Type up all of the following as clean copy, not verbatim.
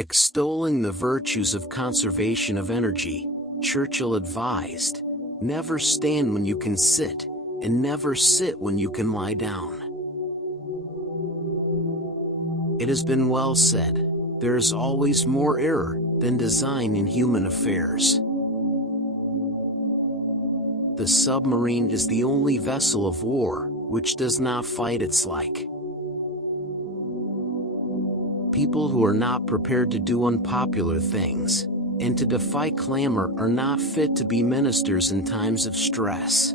Extolling the virtues of conservation of energy, Churchill advised, "Never stand when you can sit, and never sit when you can lie down." It has been well said, there is always more error than design in human affairs. The submarine is the only vessel of war which does not fight its like. People who are not prepared to do unpopular things and to defy clamor are not fit to be ministers in times of stress.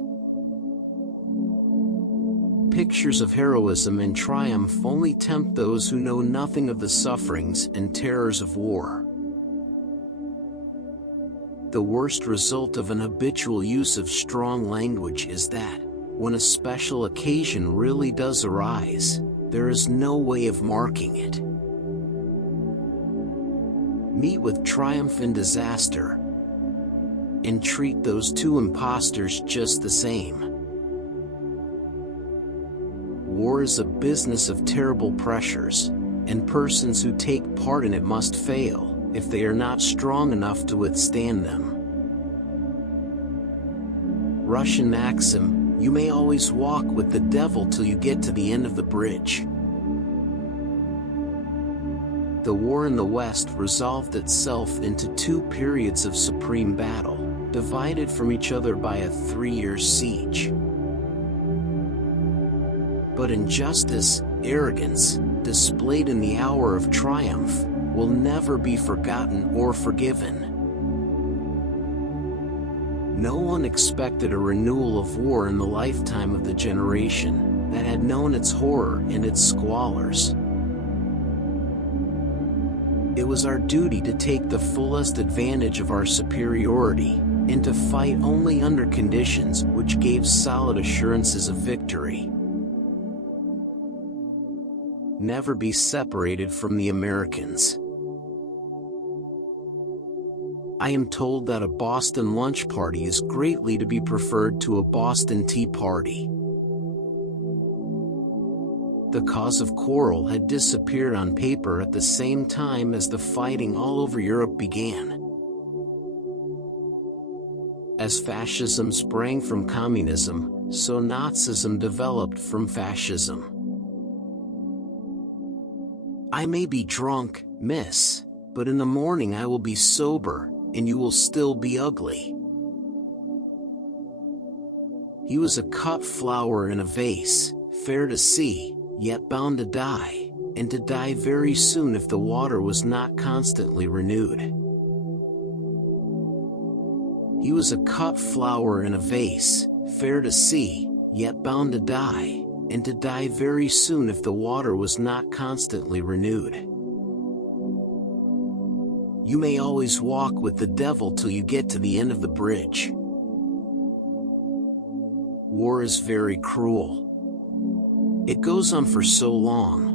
Pictures of heroism and triumph only tempt those who know nothing of the sufferings and terrors of war. The worst result of an habitual use of strong language is that, when a special occasion really does arise, there is no way of marking it. Meet with triumph and disaster, and treat those two impostors just the same. War is a business of terrible pressures, and persons who take part in it must fail if they are not strong enough to withstand them. Russian maxim, "You may always walk with the devil till you get to the end of the bridge." The war in the West resolved itself into two periods of supreme battle, divided from each other by a 3-year siege. But injustice, arrogance, displayed in the hour of triumph, will never be forgotten or forgiven. No one expected a renewal of war in the lifetime of the generation that had known its horror and its squalors. It was our duty to take the fullest advantage of our superiority, and to fight only under conditions which gave solid assurances of victory. Never be separated from the Americans. I am told that a Boston lunch party is greatly to be preferred to a Boston tea party. The cause of quarrel had disappeared on paper at the same time as the fighting all over Europe began. As fascism sprang from communism, so Nazism developed from fascism. I may be drunk, miss, but in the morning I will be sober, and you will still be ugly. He was a cut flower in a vase, fair to see, yet bound to die, and to die very soon if the water was not constantly renewed. He was a cut flower in a vase, fair to see, yet bound to die, and to die very soon if the water was not constantly renewed. You may always walk with the devil till you get to the end of the bridge. War is very cruel. It goes on for so long.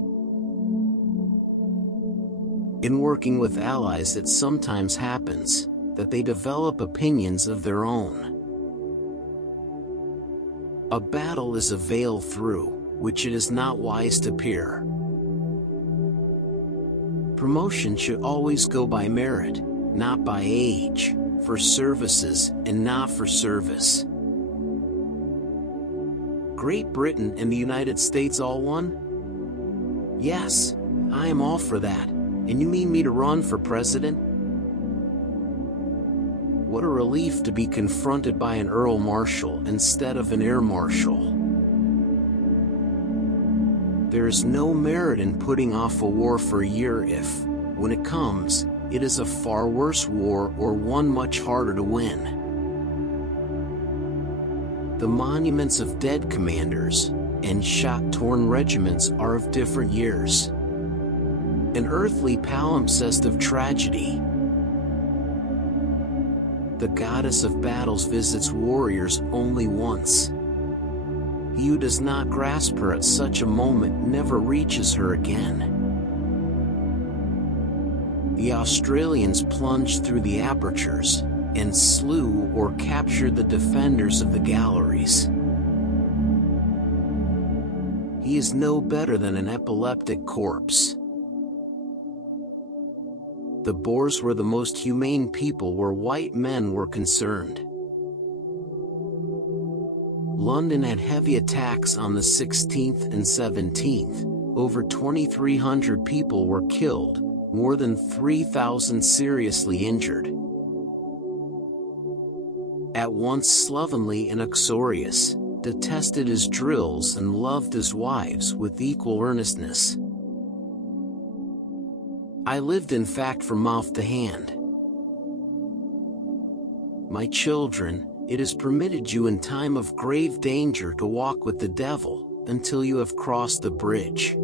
In working with allies, it sometimes happens that they develop opinions of their own. A battle is a veil through which it is not wise to peer. Promotion should always go by merit, not by age, for services and not for service. Great Britain and the United States all won? Yes, I am all for that. And you mean me to run for president? What a relief to be confronted by an Earl Marshal instead of an Air Marshal. There is no merit in putting off a war for a year if, when it comes, it is a far worse war or one much harder to win. The monuments of dead commanders and shot-torn regiments are of different years. An earthly palimpsest of tragedy. The goddess of battles visits warriors only once. He who does not grasp her at such a moment never reaches her again. The Australians plunged through the apertures and slew or captured the defenders of the galleries. He is no better than an epileptic corpse. The Boers were the most humane people where white men were concerned. London had heavy attacks on the 16th and 17th. Over 2,300 people were killed, more than 3,000 seriously injured. At once slovenly and uxorious, detested his drills and loved his wives with equal earnestness. I lived in fact from mouth to hand. My children, it is permitted you in time of grave danger to walk with the devil, until you have crossed the bridge.